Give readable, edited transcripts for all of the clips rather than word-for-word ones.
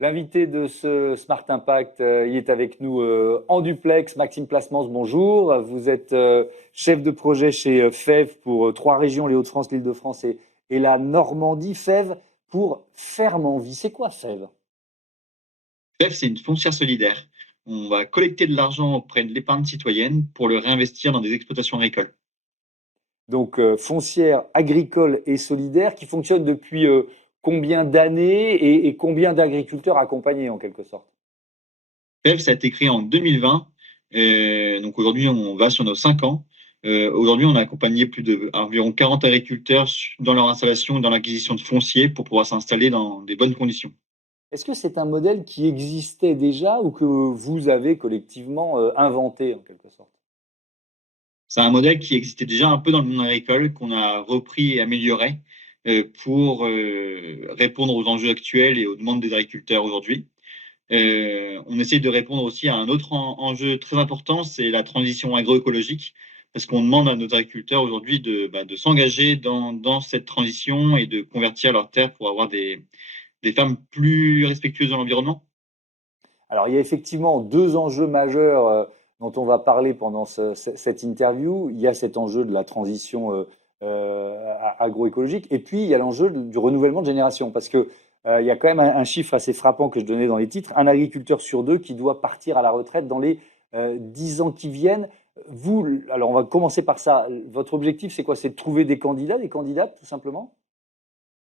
L'invité de ce Smart Impact, il est avec nous en duplex. Maxime Plasmans, bonjour. Vous êtes chef de projet chez FEV pour trois régions, les Hauts-de-France, l'Île-de-France et la Normandie. FEV pour Ferme en Vie. C'est quoi FEV? PEF, c'est une foncière solidaire. On va collecter de l'argent auprès de l'épargne citoyenne pour le réinvestir dans des exploitations agricoles. Donc foncière agricole et solidaire qui fonctionne depuis combien d'années et combien d'agriculteurs accompagnés en quelque sorte? PEF, ça a été créé en 2020. Donc aujourd'hui, on va sur nos 5 ans. Aujourd'hui, on a accompagné plus de environ 40 agriculteurs dans leur installation, dans l'acquisition de foncier pour pouvoir s'installer dans des bonnes conditions. Est-ce que c'est un modèle qui existait déjà ou que vous avez collectivement inventé en quelque sorte? C'est un modèle qui existait déjà un peu dans le monde agricole, qu'on a repris et amélioré pour répondre aux enjeux actuels et aux demandes des agriculteurs aujourd'hui. On essaie de répondre aussi à un autre enjeu très important, c'est la transition agroécologique, parce qu'on demande à nos agriculteurs aujourd'hui de s'engager dans cette transition et de convertir leurs terres pour avoir des fermes plus respectueuses de l'environnement. Alors, il y a effectivement deux enjeux majeurs dont on va parler pendant cette interview. Il y a cet enjeu de la transition agroécologique et puis il y a l'enjeu du renouvellement de génération parce que il y a quand même un chiffre assez frappant que je donnais dans les titres, un agriculteur sur deux qui doit partir à la retraite dans les 10 ans qui viennent. Vous, alors on va commencer par ça. Votre objectif, c'est quoi? C'est de trouver des candidats, des candidates, tout simplement?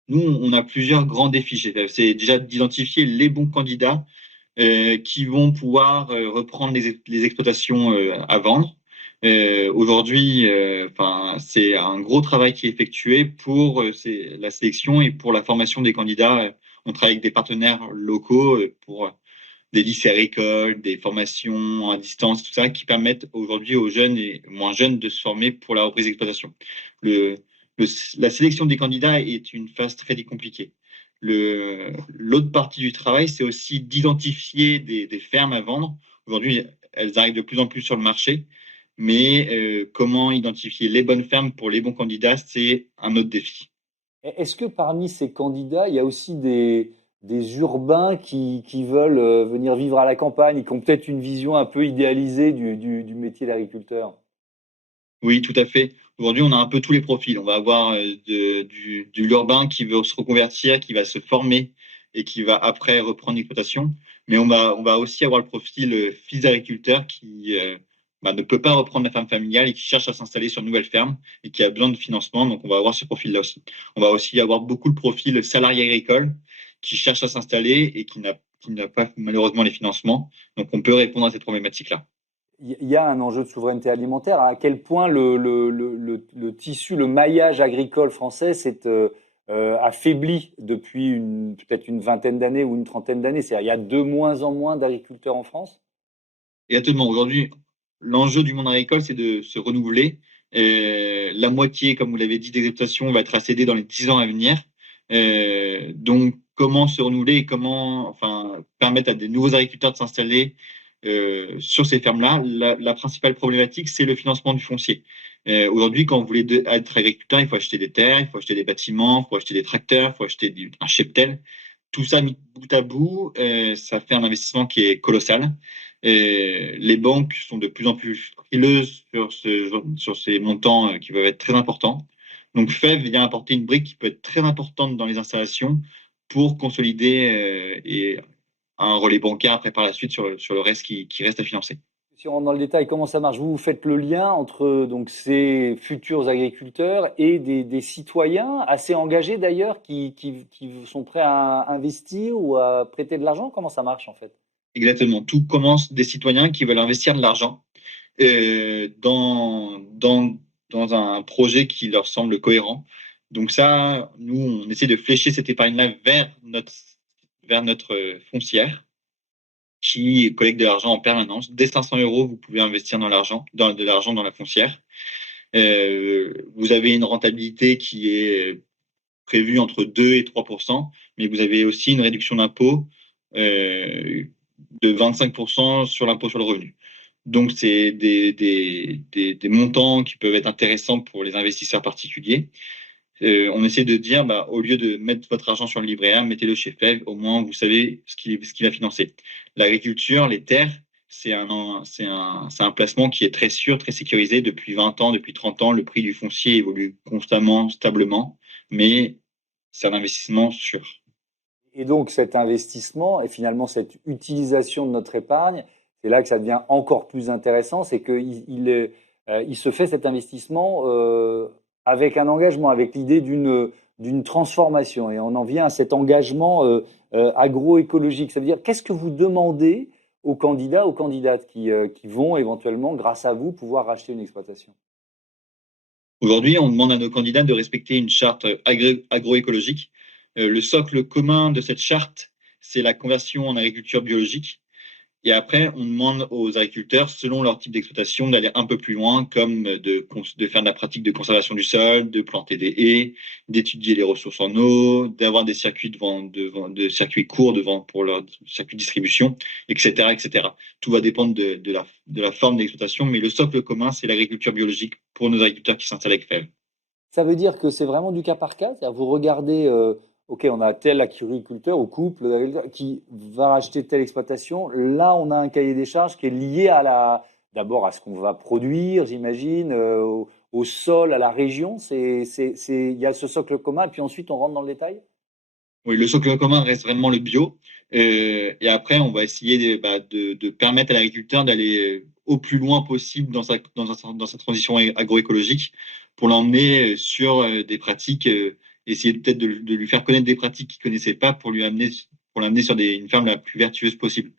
Nous, on a plusieurs grands défis chez FEF. C'est déjà d'identifier les bons candidats qui vont pouvoir reprendre les exploitations à vendre. Aujourd'hui, c'est un gros travail qui est effectué pour la sélection et pour la formation des candidats. On travaille avec des partenaires locaux pour des lycées agricoles, des formations à distance, tout ça, qui permettent aujourd'hui aux jeunes et moins jeunes de se former pour la reprise d'exploitation. Le, la sélection des candidats est une phase très compliquée. L'autre partie du travail, c'est aussi d'identifier des fermes à vendre. Aujourd'hui, elles arrivent de plus en plus sur le marché, mais comment identifier les bonnes fermes pour les bons candidats, c'est un autre défi. Est-ce que parmi ces candidats, il y a aussi des urbains qui veulent venir vivre à la campagne et qui ont peut-être une vision un peu idéalisée du métier d'agriculteur? Oui, tout à fait. Aujourd'hui, on a un peu tous les profils. On va avoir du l'urbain qui veut se reconvertir, qui va se former et qui va après reprendre l'exploitation. Mais on va aussi avoir le profil fils d'agriculteur qui ne peut pas reprendre la ferme familiale et qui cherche à s'installer sur une nouvelle ferme et qui a besoin de financement. Donc, on va avoir ce profil-là aussi. On va aussi avoir beaucoup le profil salarié agricole qui cherche à s'installer et qui n'a pas malheureusement les financements. Donc, on peut répondre à cette problématique-là. Il y a un enjeu de souveraineté alimentaire. À quel point le tissu, le maillage agricole français s'est affaibli depuis peut-être une vingtaine d'années ou une trentaine d'années. C'est-à-dire, il y a de moins en moins d'agriculteurs en France. Et actuellement, aujourd'hui, l'enjeu du monde agricole, c'est de se renouveler. La moitié, comme vous l'avez dit, des exploitations va être accédée dans les 10 ans à venir. Donc, comment se renouveler et comment permettre à des nouveaux agriculteurs de s'installer sur ces fermes-là? La principale problématique, c'est le financement du foncier. Aujourd'hui, quand vous voulez être agriculteur, il faut acheter des terres, il faut acheter des bâtiments, il faut acheter des tracteurs, il faut acheter un cheptel. Tout ça mis bout à bout, ça fait un investissement qui est colossal. Et les banques sont de plus en plus frileuses sur ces montants qui peuvent être très importants. Donc FEV vient apporter une brique qui peut être très importante dans les installations pour consolider et un relais bancaire après par la suite sur le reste qui reste à financer. Si on rentre dans le détail, comment ça marche? Vous faites le lien entre donc ces futurs agriculteurs et des citoyens assez engagés d'ailleurs qui sont prêts à investir ou à prêter de l'argent? Comment ça marche en fait? Exactement. Tout commence des citoyens qui veulent investir de l'argent dans un projet qui leur semble cohérent. Donc ça, nous, on essaie de flécher cette épargne-là vers notre foncière qui collecte de l'argent en permanence. Dès 500 euros, vous pouvez investir de l'argent dans la foncière. Vous avez une rentabilité qui est prévue entre 2 et 3%, mais vous avez aussi une réduction d'impôt euh, de 25% sur l'impôt sur le revenu. Donc, c'est des montants qui peuvent être intéressants pour les investisseurs particuliers. On essaie de dire, au lieu de mettre votre argent sur le livret A, mettez-le chez FEV, au moins vous savez ce qu'il va financer. L'agriculture, les terres, c'est un placement qui est très sûr, très sécurisé depuis 20 ans, depuis 30 ans. Le prix du foncier évolue constamment, stablement, mais c'est un investissement sûr. Et donc cet investissement et finalement cette utilisation de notre épargne, c'est là que ça devient encore plus intéressant, c'est qu'il se fait cet investissement avec un engagement, avec l'idée d'une transformation. Et on en vient à cet engagement agroécologique. Ça veut dire, qu'est-ce que vous demandez aux candidats, aux candidates qui vont éventuellement, grâce à vous, pouvoir racheter une exploitation? Aujourd'hui, on demande à nos candidats de respecter une charte agroécologique. Le socle commun de cette charte, c'est la conversion en agriculture biologique. Et après, on demande aux agriculteurs, selon leur type d'exploitation, d'aller un peu plus loin, comme de faire de la pratique de conservation du sol, de planter des haies, d'étudier les ressources en eau, d'avoir des circuits de circuits courts de vente pour leur circuit de distribution, etc., etc. Tout va dépendre de la forme d'exploitation, mais le socle commun, c'est l'agriculture biologique pour nos agriculteurs qui s'installent avec FEV. Ça veut dire que c'est vraiment du cas par cas. C'est-à-dire vous regardez, OK, on a tel agriculteur ou couple d'agriculteurs qui va racheter telle exploitation. Là, on a un cahier des charges qui est lié d'abord à ce qu'on va produire, j'imagine, au sol, à la région. Il y a ce socle commun, et puis ensuite on rentre dans le détail. Oui, le socle commun reste vraiment le bio. Et après, on va essayer de permettre à l'agriculteur d'aller au plus loin possible dans sa transition agroécologique pour l'emmener sur des pratiques, essayer peut-être de lui faire connaître des pratiques qu'il connaissait pas pour l'amener sur une ferme la plus vertueuse possible.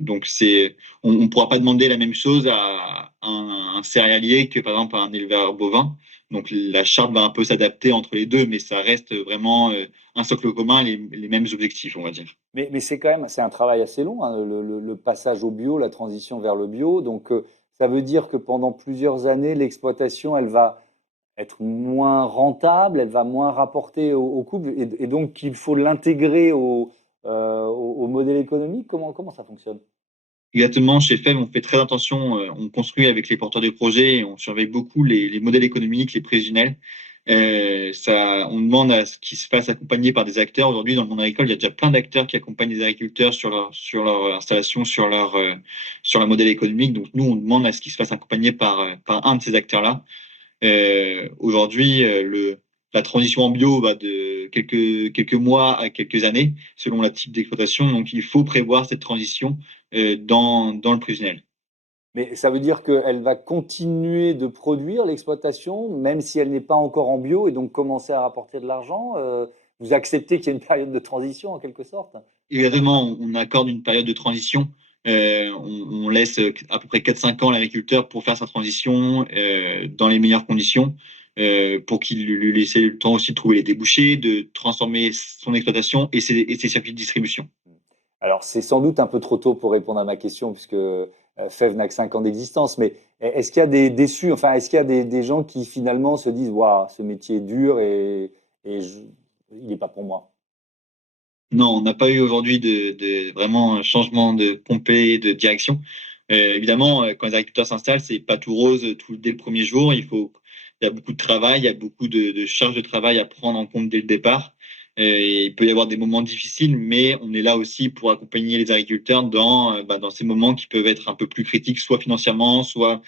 Donc on pourra pas demander la même chose à un céréalier que par exemple à un éleveur bovin. Donc la charte va un peu s'adapter entre les deux, mais ça reste vraiment un socle commun, les mêmes objectifs, on va dire. Mais c'est un travail assez long, hein, le passage au bio, la transition vers le bio. Donc, ça veut dire que pendant plusieurs années, l'exploitation, elle va être moins rentable, elle va moins rapporter au couple, et donc qu'il faut l'intégrer au modèle économique. Comment ça fonctionne? Exactement, chez FEM, on fait très attention, on construit avec les porteurs de projets, et on surveille beaucoup les modèles économiques, les prévisionnels. On demande à ce qu'ils se fassent accompagner par des acteurs. Aujourd'hui, dans le monde agricole, il y a déjà plein d'acteurs qui accompagnent les agriculteurs sur leur installation, sur leur modèle économique. Donc, nous, on demande à ce qu'ils se fassent accompagner par un de ces acteurs-là. Aujourd'hui, la transition en bio va de quelques mois à quelques années, selon le type d'exploitation. Donc, il faut prévoir cette transition dans le prévisionnel. Mais ça veut dire qu'elle va continuer de produire l'exploitation, même si elle n'est pas encore en bio, et donc commencer à rapporter de l'argent. Vous acceptez qu'il y ait une période de transition, en quelque sorte? Évidemment, on accorde une période de transition. On laisse à peu près 4-5 ans à l'agriculteur pour faire sa transition dans les meilleures conditions, pour qu'il lui laisse le temps aussi de trouver les débouchés, de transformer son exploitation et ses circuits de distribution. Alors, c'est sans doute un peu trop tôt pour répondre à ma question, puisque FEV n'a que 5 ans d'existence, mais est-ce qu'il y a des déçus, enfin, est-ce qu'il y a des gens qui finalement se disent, waouh, ce métier est dur il n'est pas pour moi? Non, on n'a pas eu aujourd'hui de vraiment un changement de pompée, de direction. Évidemment, quand les agriculteurs s'installent, c'est pas tout rose dès le premier jour. Il y a beaucoup de travail, il y a beaucoup de charges de travail à prendre en compte dès le départ. Et il peut y avoir des moments difficiles, mais on est là aussi pour accompagner les agriculteurs dans ces moments qui peuvent être un peu plus critiques, soit financièrement, soit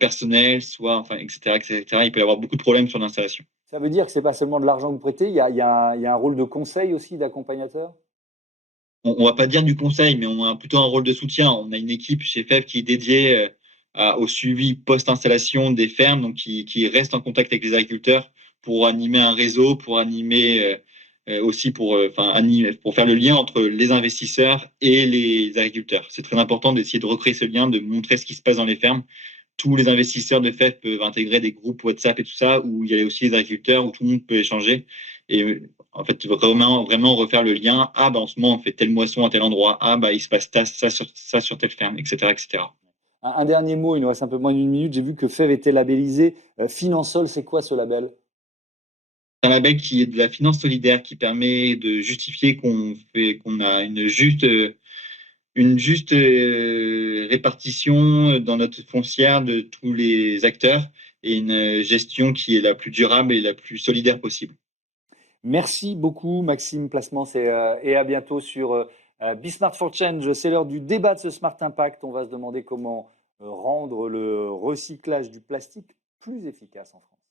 personnels, soit, enfin, etc., etc. Il peut y avoir beaucoup de problèmes sur l'installation. Ça veut dire que c'est pas seulement de l'argent que vous prêtez, il y a un rôle de conseil aussi, d'accompagnateur? On va pas dire du conseil, mais on a plutôt un rôle de soutien. On a une équipe chez FEV qui est dédiée au suivi post-installation des fermes, donc qui reste en contact avec les agriculteurs pour animer un réseau, pour animer aussi pour faire le lien entre les investisseurs et les agriculteurs. C'est très important d'essayer de recréer ce lien, de montrer ce qui se passe dans les fermes. Tous les investisseurs de FEV peuvent intégrer des groupes WhatsApp et tout ça, où il y a aussi les agriculteurs, où tout le monde peut échanger. Et en fait, vraiment, vraiment refaire le lien. Ah, en ce moment, on fait telle moisson à tel endroit. Ah, il se passe ça sur telle ferme, etc., etc. Un dernier mot, il nous reste un peu moins d'une minute. J'ai vu que FEV était labellisé. Finansol, c'est quoi ce label? C'est un label qui est de la finance solidaire, qui permet de justifier qu'on a une juste répartition dans notre foncière de tous les acteurs, et une gestion qui est la plus durable et la plus solidaire possible. Merci beaucoup, Maxime Placements, et à bientôt sur Be Smart for Change. C'est l'heure du débat de ce Smart Impact. On va se demander comment rendre le recyclage du plastique plus efficace en France.